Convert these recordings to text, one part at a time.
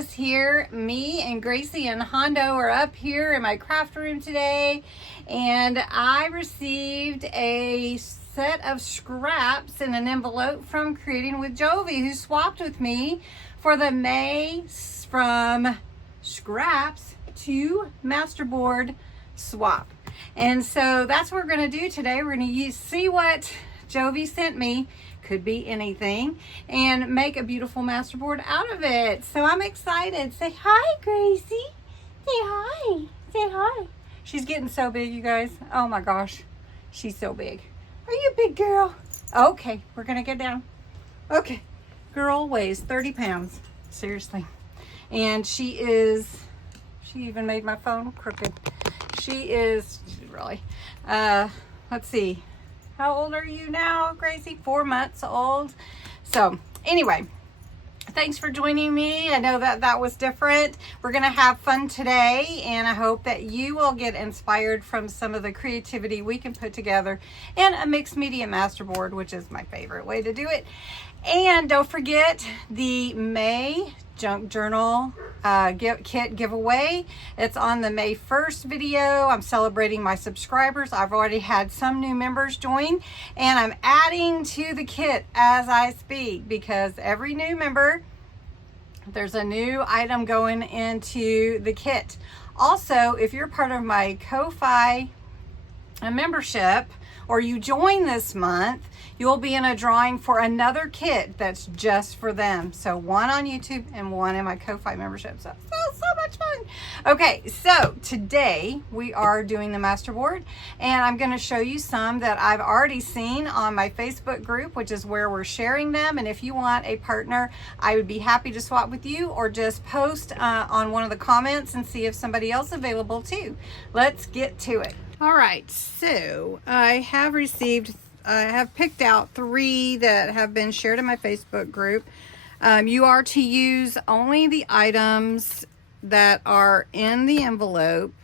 us here. Me and Gracie and Hondo are up here in my craft room today, and I received a set of scraps in an envelope from Creating with Jovi, who swapped with me for the May from scraps to masterboard swap. And so that's what we're going to do today. We're going to see what Jovi sent me, could be anything, and make a beautiful masterboard out of it. So I'm excited. Say hi, Gracie. Say hi. Say hi. She's getting so big, you guys. Oh my gosh, she's so big. Are you a big girl? Okay, we're gonna get down. Okay, girl weighs 30 pounds, seriously. And she even made my phone crooked. She's really, let's see, how old are you now, Gracie? 4 months old. So anyway, thanks for joining me. I know that was different. We're gonna have fun today, and I hope that you will get inspired from some of the creativity we can put together in a mixed media masterboard, which is my favorite way to do it. And don't forget the May junk journal kit giveaway. It's on the May 1st video. I'm celebrating my subscribers. I've already had some new members join, and I'm adding to the kit as I speak, because every new member, there's a new item going into the kit. Also, if you're part of my Ko-Fi membership, or you join this month, you'll be in a drawing for another kit that's just for them. So one on YouTube and one in my Ko-Fi membership. So much fun. Okay, so today we are doing the masterboard, and I'm going to show you some that I've already seen on my Facebook group, which is where we're sharing them. And if you want a partner, I would be happy to swap with you, or just post on one of the comments and see if somebody else is available too. Let's get to it. All right, so I have picked out 3 that have been shared in my Facebook group. You are to use only the items that are in the envelope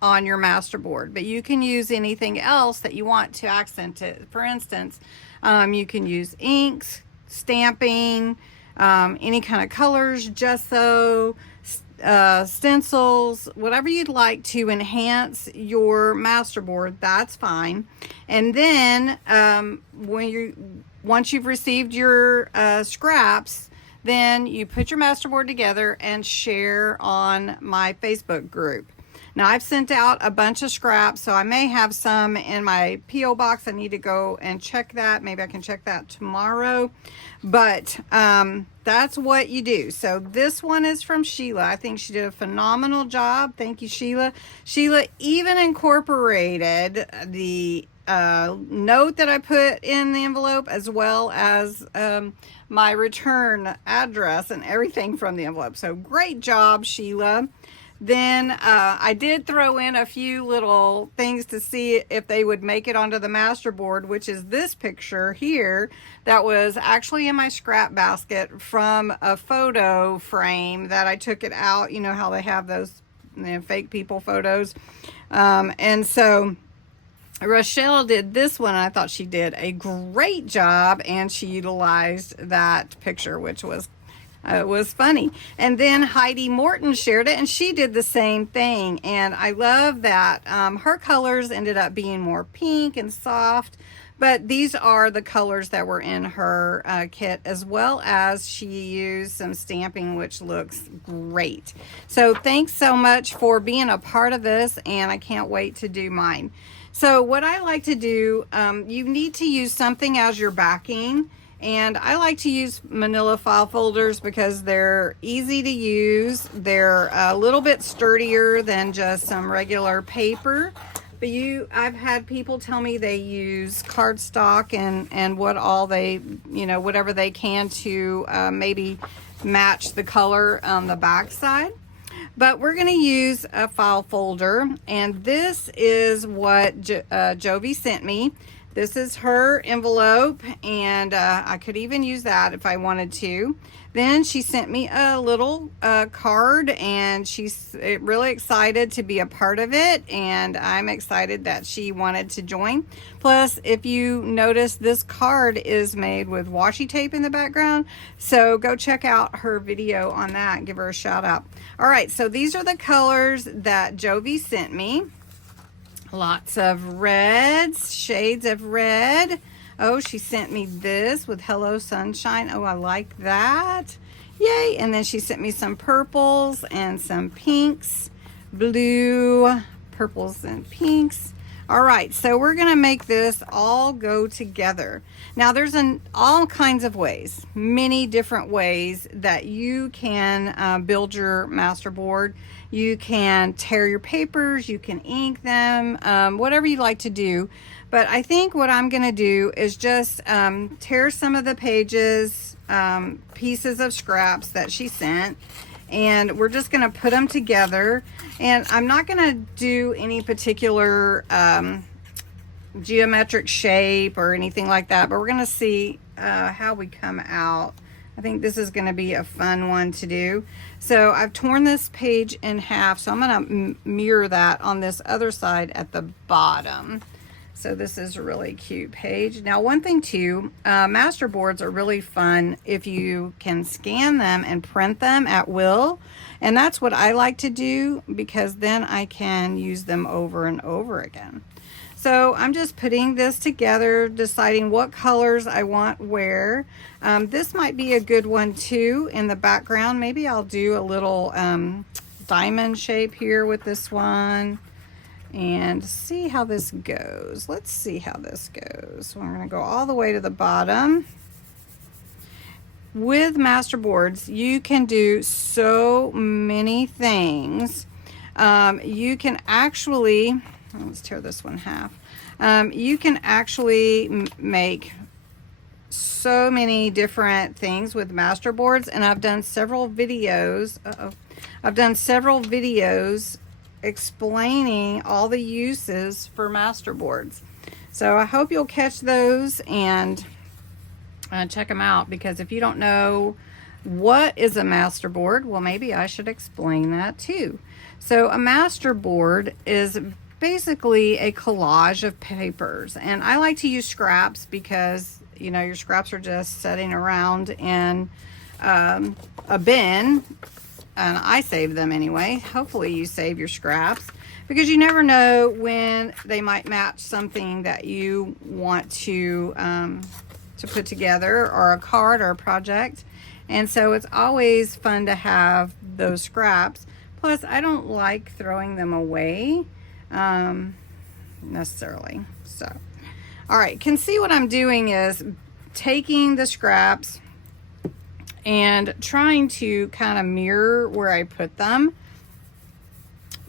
on your masterboard, but you can use anything else that you want to accent it. For instance, you can use inks, stamping, any kind of colors, gesso, stencils, whatever you'd like to enhance your masterboard, that's fine. And then once you've received your scraps, then you put your masterboard together and share on my Facebook group. Now, I've sent out a bunch of scraps, so I may have some in my P.O. box. I need to go and check that. Maybe I can check that tomorrow. But that's what you do. So this one is from Sheila. I think she did a phenomenal job. Thank you, Sheila. Sheila even incorporated the note that I put in the envelope, as well as my return address and everything from the envelope. So great job, Sheila. Then I did throw in a few little things to see if they would make it onto the masterboard, which is this picture here that was actually in my scrap basket from a photo frame that I took it out. You know how they have those fake people photos. And so Rochelle did this one, and I thought she did a great job, and she utilized that picture, which was funny. And then Heidi Morton shared it, and she did the same thing. And I love that her colors ended up being more pink and soft, but these are the colors that were in her kit, as well as she used some stamping, which looks great. So thanks so much for being a part of this, and I can't wait to do mine. So what I like to do, you need to use something as your backing. And I like to use manila file folders because they're easy to use. They're a little bit sturdier than just some regular paper. But I've had people tell me they use cardstock and what all they, whatever they can to maybe match the color on the back side. But we're going to use a file folder, and this is what Jovi sent me. This is her envelope, and I could even use that if I wanted to. Then she sent me a little card, and she's really excited to be a part of it, and I'm excited that she wanted to join. Plus, if you notice, this card is made with washi tape in the background, so go check out her video on that and give her a shout out. All right, so these are the colors that Jovi sent me. Lots of reds, shades of red. Oh, she sent me this with Hello Sunshine. Oh, I like that. Yay. And then she sent me some purples and some pinks, blue, purples and pinks. All right, so we're going to make this all go together. Now, there's all kinds of ways, many different ways that you can build your masterboard. You can tear your papers, you can ink them, whatever you like to do. But I think what I'm going to do is just tear some of the pages, pieces of scraps that she sent, and we're just going to put them together. And I'm not going to do any particular geometric shape or anything like that, but we're going to see how we come out. I think this is going to be a fun one to do. So I've torn this page in half, so I'm going to mirror that on this other side at the bottom. So this is a really cute page. Now, one thing too, Masterboards are really fun if you can scan them and print them at will. And that's what I like to do, because then I can use them over and over again. So I'm just putting this together, deciding what colors I want where. This might be a good one too in the background. Maybe I'll do a little diamond shape here with this one and see how this goes. Let's see how this goes. We're going to go all the way to the bottom. With Masterboards, you can do so many things. You can actually, let's tear this one half. You can actually make so many different things with Masterboards, and I've done several videos. I've done several videos explaining all the uses for Masterboards. So I hope you'll catch those and check them out, because if you don't know what is a Masterboard, well, maybe I should explain that too. So a Masterboard is basically a collage of papers, and I like to use scraps because, you know, your scraps are just sitting around in a bin, and I save them anyway. Hopefully you save your scraps, because you never know when they might match something that you want to put together, or a card or a project. And so it's always fun to have those scraps. Plus, I don't like throwing them away necessarily. So, all right, can see what I'm doing is taking the scraps and trying to kind of mirror where I put them,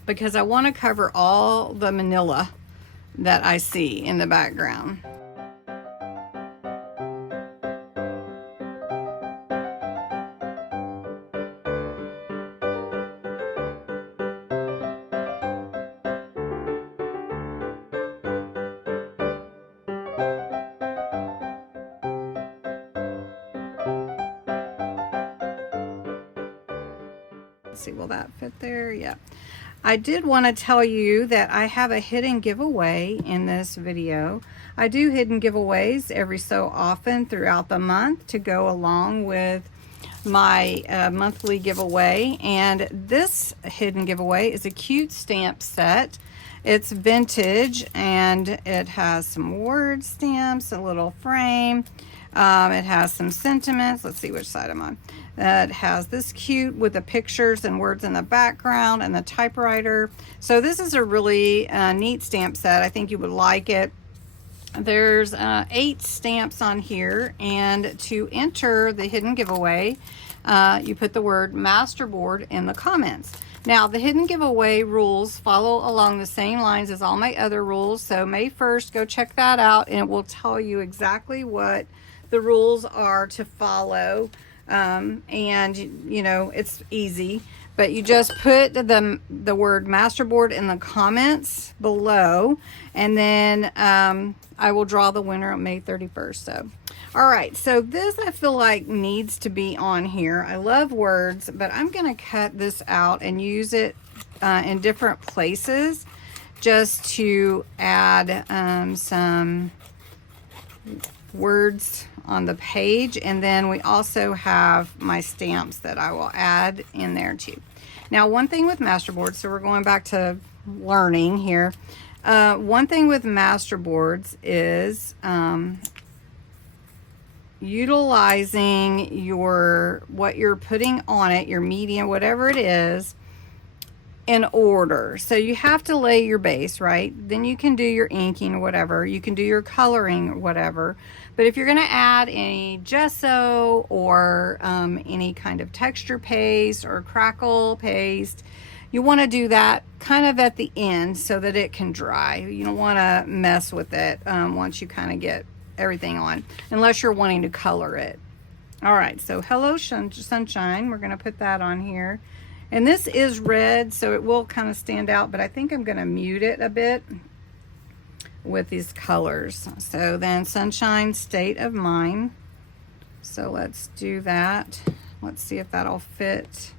because I want to cover all the manila that I see in the background. See, will that fit there? Yeah. I did want to tell you that I have a hidden giveaway in this video. I do hidden giveaways every so often throughout the month to go along with my monthly giveaway, and this hidden giveaway is a cute stamp set. It's vintage, and it has some word stamps, a little frame. It has some sentiments. Let's see which side I'm on. It has this cute with the pictures and words in the background and the typewriter. So this is a really neat stamp set. I think you would like it. There's 8 stamps on here, and to enter the hidden giveaway, you put the word Masterboard in the comments. Now, the hidden giveaway rules follow along the same lines as all my other rules. So May 1st, go check that out, and it will tell you exactly what the rules are to follow. And you know, it's easy. but you just put the word Masterboard in the comments below, and then I will draw the winner on May 31st. So, all right, so this I feel like needs to be on here. I love words, but I'm gonna cut this out and use it in different places just to add some words on the page. And then we also have my stamps that I will add in there too. Now, one thing with Masterboards, so we're going back to learning here. One thing with Masterboards is utilizing what you're putting on it, your medium, whatever it is, in order. So you have to lay your base, right? Then you can do your inking or whatever. You can do your coloring or whatever. But if you're going to add any gesso or any kind of texture paste or crackle paste, you want to do that kind of at the end so that it can dry. You don't want to mess with it once you kind of get everything on, unless you're wanting to color it. All right, so Hello Sunshine, we're going to put that on here. And this is red, so it will kind of stand out, but I think I'm going to mute it a bit with these colors. So then Sunshine State of Mind. So let's do that. Let's see if that'll fit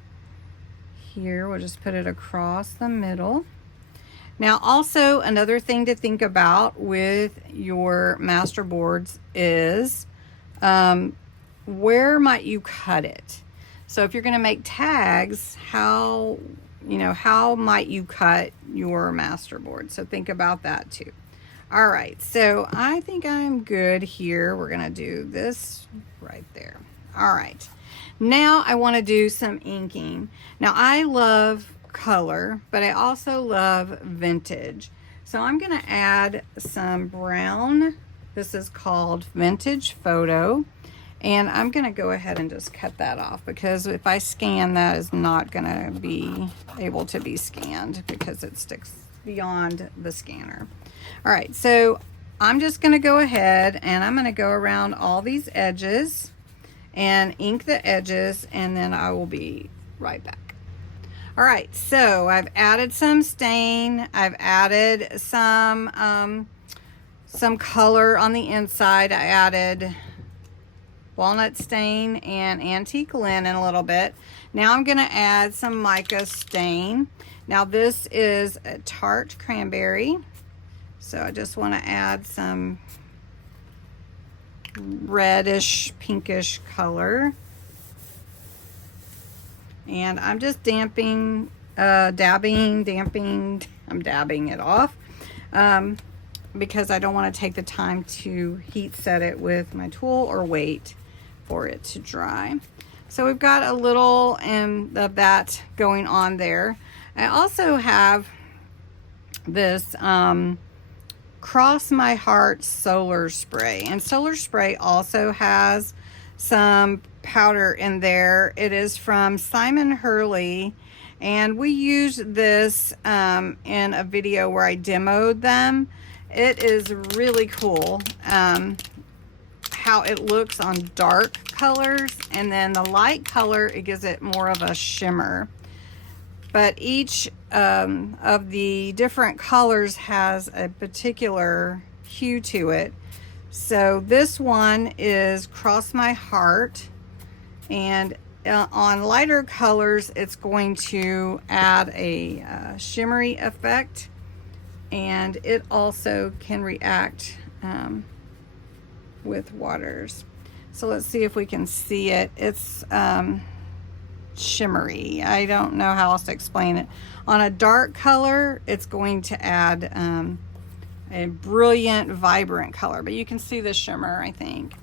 here. We'll just put it across the middle. Now, also another thing to think about with your Masterboards is where might you cut it? So if you're going to make tags, how might you cut your Masterboard? So think about that too. All right, so I think I'm good here. We're going to do this right there. All right, now I want to do some inking. Now, I love color, but I also love vintage. So I'm going to add some brown. This is called Vintage Photo. And I'm going to go ahead and just cut that off, because if I scan, that is not going to be able to be scanned because it sticks beyond the scanner. All right, so I'm just going to go ahead and I'm going to go around all these edges and ink the edges, and then I will be right back. All right, so I've added some stain. I've added some color on the inside. I added walnut stain and antique linen a little bit. Now I'm going to add some mica stain. Now this is a tart cranberry. So I just want to add some reddish, pinkish color. And I'm just dabbing it off because I don't want to take the time to heat set it with my tool or wait for it to dry. So we've got a little of that going on there. I also have this Cross My Heart Solar Spray, and Solar Spray also has some powder in there. It is from Simon Hurley, and we used this in a video where I demoed them. It is really cool how it looks on dark colors, and then the light color, it gives it more of a shimmer. But each of the different colors has a particular hue to it. So this one is Cross My Heart, and on lighter colors it's going to add a shimmery effect, and it also can react with waters. So let's see if we can see it. It's shimmery. I don't know how else to explain it. On a dark color, it's going to add a brilliant, vibrant color, but you can see the shimmer, I think.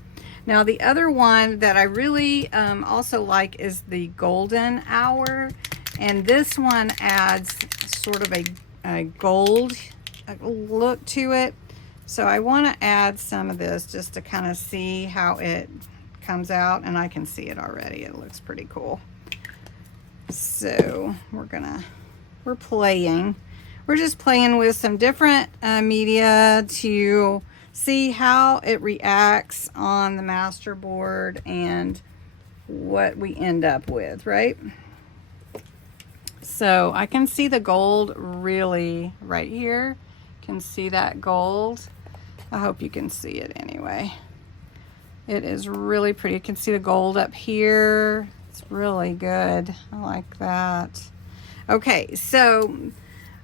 Now, the other one that I really also like is the Golden Hour, and this one adds sort of a gold look to it. So I want to add some of this just to kind of see how it comes out, and I can see it already. It looks pretty cool. So we're just playing with some different media to see how it reacts on the Masterboard and what we end up with, right? So I can see the gold really right here. Can see that gold. I hope you can see it anyway. It is really pretty. You can see the gold up here. It's really good. I like that. Okay, so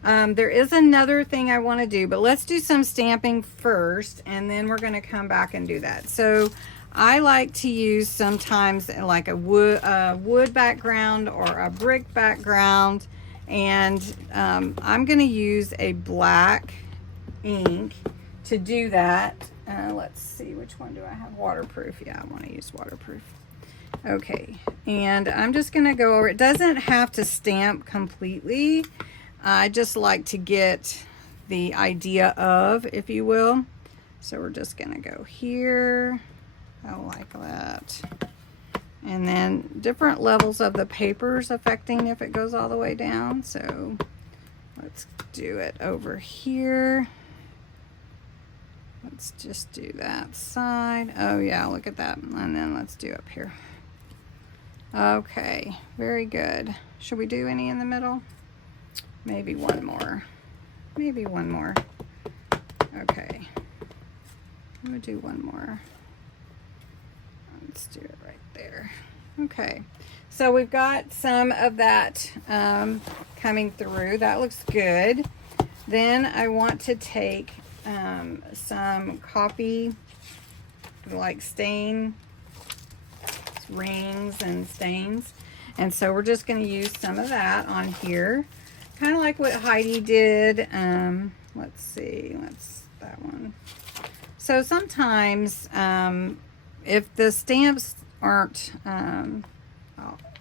there is another thing I want to do, but let's do some stamping first, and then we're going to come back and do that. So I like to use sometimes like a wood background or a brick background, and I'm going to use a black ink to do that. Let's see, which one do I have? Waterproof. Yeah, I want to use waterproof. Okay, and I'm just going to go over. It doesn't have to stamp completely. I just like to get the idea of, if you will. So we're just going to go here. I like that. And then different levels of the papers affecting if it goes all the way down. So let's do it over here. Let's just do that side. Oh yeah, look at that. And then let's do up here. Okay, very good. Should we do any in the middle? Maybe one more. Maybe one more. Okay. I'm gonna do one more. Let's do it right there. Okay, so we've got some of that coming through. That looks good. Then I want to take some coffee, like stain rings and stains, and so we're just going to use some of that on here, kind of like what Heidi did. Let's see, that one. So sometimes if the stamps aren't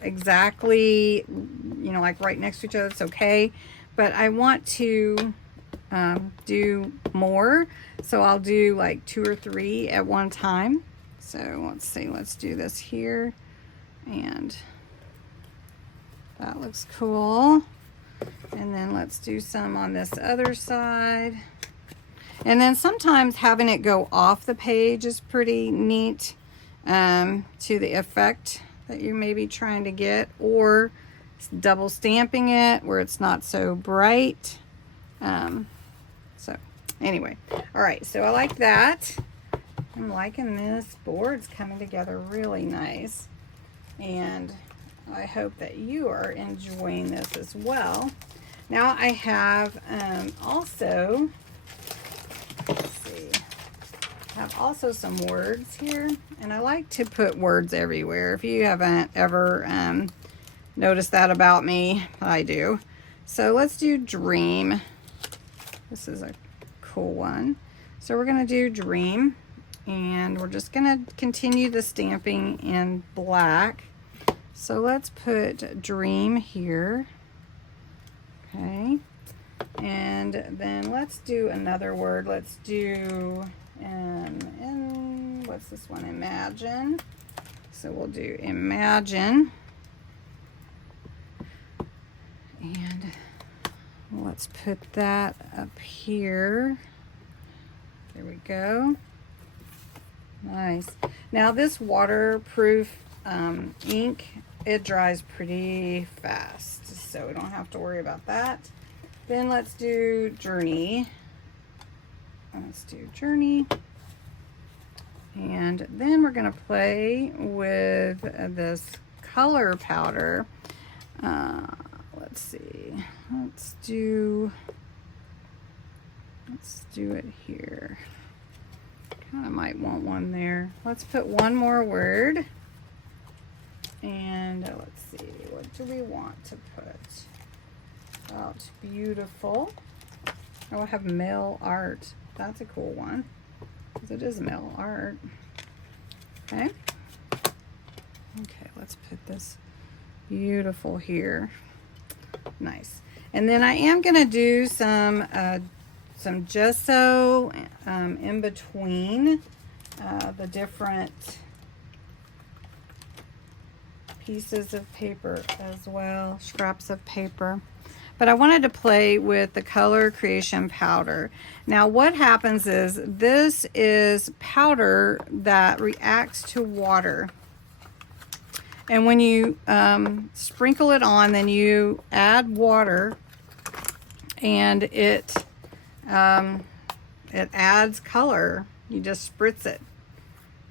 exactly, you know, like right next to each other, it's okay, but I want to do more, so I'll do like 2 or 3 at one time. So let's see, let's do this here, and that looks cool. And then let's do some on this other side. And then sometimes having it go off the page is pretty neat to the effect that you may be trying to get, or double stamping it where it's not so bright. So anyway, all right, so I like that. I'm liking this. Board's coming together really nice, and I hope that you are enjoying this as well. Now I have also, let's see, I have also some words here, and I like to put words everywhere. If you haven't ever noticed that about me, I do. So let's do dream. This is a cool one. So we're going to do dream, and we're just going to continue the stamping in black. So let's put dream here. Okay. And then let's do another word. Let's do, what's this one? Imagine. So we'll do imagine. And let's put that up here. There we go. Nice. Now this waterproof ink, it dries pretty fast, so we don't have to worry about that. Then let's do journey. Let's do journey. And then we're going to play with this color powder. Let's see. Let's do it here. Kind of might want one there. Let's put one more word. And let's see, what do we want to put? About beautiful. Oh, I have mail art. That's a cool one, because it is mail art. Okay. Okay, let's put this beautiful here. Nice. And then I am going to do some gesso in between the different pieces of paper as well, scraps of paper. But I wanted to play with the color creation powder. Now what happens is, this is powder that reacts to water. And when you sprinkle it on, then you add water, and it adds color. You just spritz it,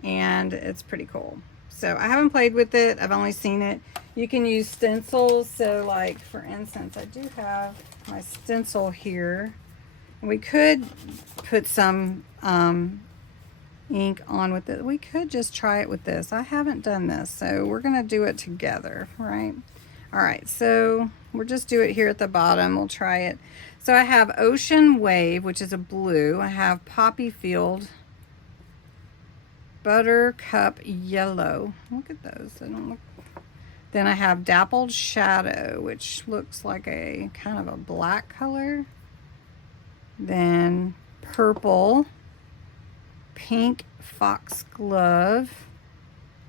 and it's pretty cool. So I haven't played with it. I've only seen it. You can use stencils. So like, for instance, I do have my stencil here. We could put some ink on with it. We could just try it with this. I haven't done this, so we're gonna do it together, right? All right, so we'll just do it here at the bottom. We'll try it. So I have Ocean Wave, which is a blue. I have Poppy Field, Buttercup Yellow. Look at those. They don't look. Then I have Dappled Shadow, which looks like a kind of a black color. Then Purple, Pink Foxglove,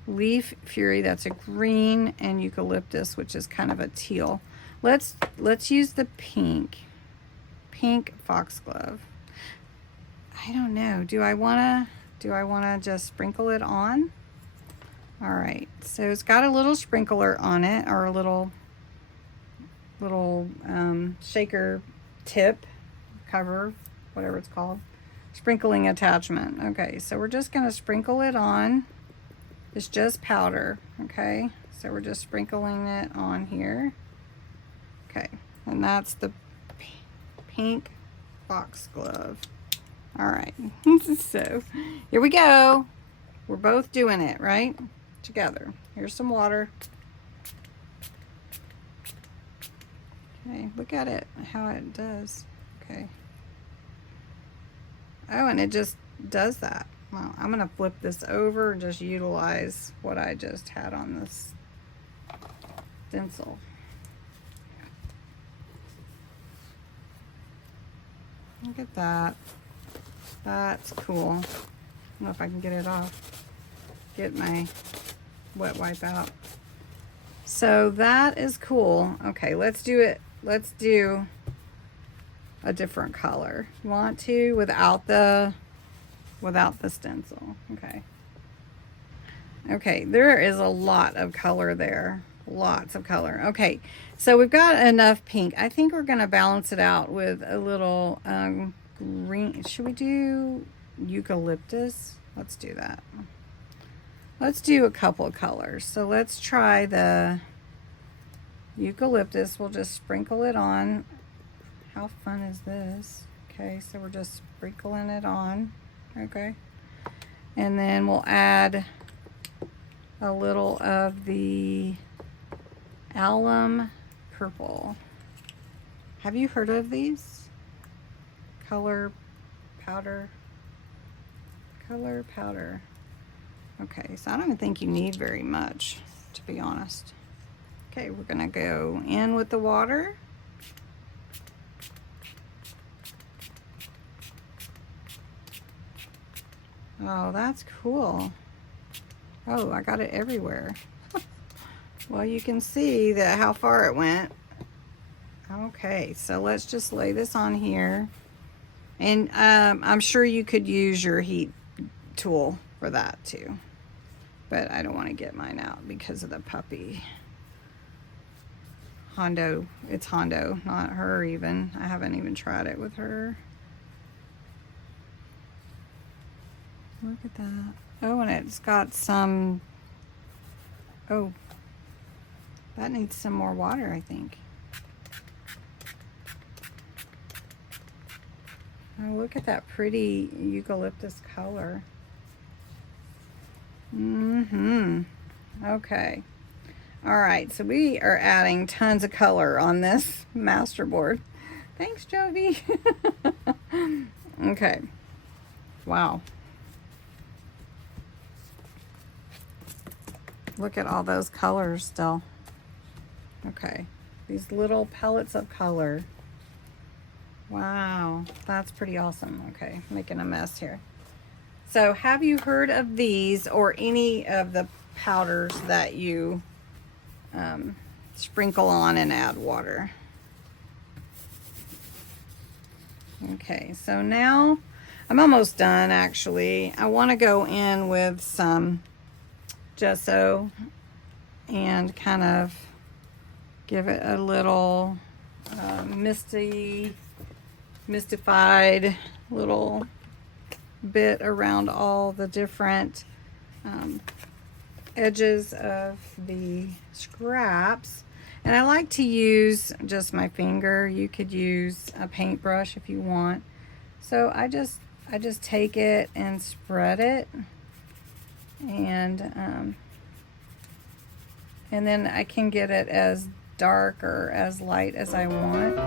Leaf Fury, that's a green, and Eucalyptus, which is kind of a teal. Let's use the pink Foxglove. I don't know. Do I wanna just sprinkle it on? All right. So it's got a little sprinkler on it, or a little shaker tip cover, whatever it's called. Sprinkling attachment. Okay, so we're just gonna sprinkle it on. It's just powder, okay? So we're just sprinkling it on here. Okay, and that's the pink foxglove. All right, so here we go. We're both doing it, right? Together. Here's some water. Okay, look at it, how it does. Okay. Oh, and it just does that. Well, I'm gonna flip this over and just utilize what I just had on this stencil. Look at that. That's cool. I don't know if I can get it off. Get my wet wipe out. So that is cool. Okay, let's do it. Let's do a different color. You want to without the stencil. Okay. Okay, there is a lot of color there. Lots of color. Okay, so we've got enough pink. I think we're gonna balance it out with a little green. Should we do eucalyptus? Let's do that. Let's do a couple of colors. So let's try the eucalyptus. We'll just sprinkle it on. How fun is this? Okay, so we're just sprinkling it on. Okay, and then we'll add a little of the alum purple. Have you heard of these? Color powder. Color powder. Okay, so I don't even think you need very much, to be honest. Okay, we're gonna go in with the water. Oh, that's cool. Oh, I got it everywhere. Well, you can see that how far it went. Okay, so let's just lay this on here. And I'm sure you could use your heat tool for that too. But I don't want to get mine out because of the puppy. Hondo, it's Hondo, not her even. I haven't even tried it with her. Look at that. Oh, and it's got some, oh, that needs some more water, I think. Oh, look at that pretty eucalyptus color. Okay. All right, so we are adding tons of color on this masterboard. Thanks, Jovi. Okay. Wow. Look at all those colors still. Okay, these little pellets of color. Wow, that's pretty awesome. Okay, making a mess here. So have you heard of these or any of the powders that you sprinkle on and add water? Okay, so now I'm almost done actually. I want to go in with some gesso and kind of give it a little mystified little bit around all the different edges of the scraps. And I like to use just my finger. You could use a paintbrush if you want. So I just take it and spread it, and then I can get it as dark or as light as I want.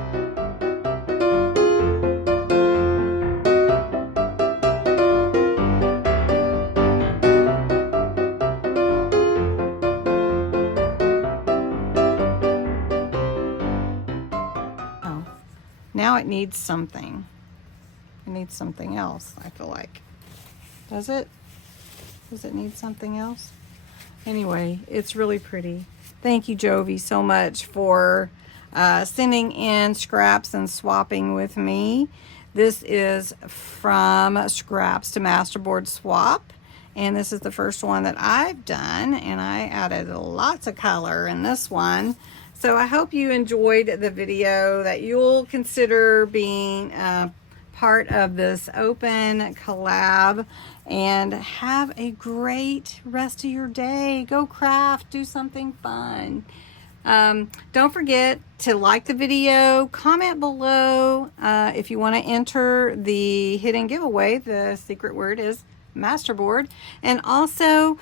Oh, now it needs something. It needs something else, I feel like. Does it? Does it need something else? Anyway, it's really pretty. Thank you, Jovi, so much for sending in scraps and swapping with me. This is from Scraps to MasterboardsSwap, and this is the first one that I've done, and I added lots of color in this one. So I hope you enjoyed the video, that you'll consider being part of this open collab, and have a great rest of your day. Go craft, do something fun. Don't forget to like the video, comment below if you want to enter the hidden giveaway. The secret word is Masterboard. And also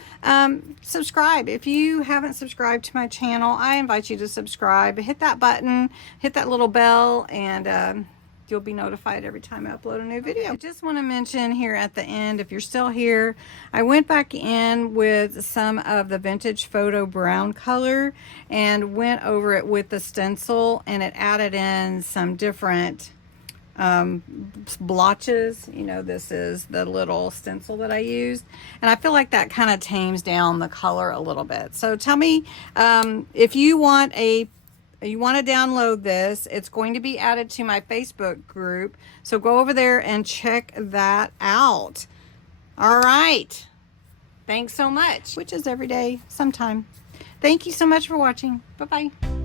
subscribe. If you haven't subscribed to my channel, I invite you to subscribe. Hit that button, hit that little bell, and you'll be notified every time I upload a new video. I just want to mention here at the end, if you're still here, I went back in with some of the vintage photo brown color and went over it with the stencil, and it added in some different blotches. You know, this is the little stencil that I used, and I feel like that kind of tames down the color a little bit. So tell me if you want to download this. It's going to be added to my Facebook group, so go over there and check that out. All right, thanks so much, which is every day sometime. Thank you so much for watching. Bye-bye.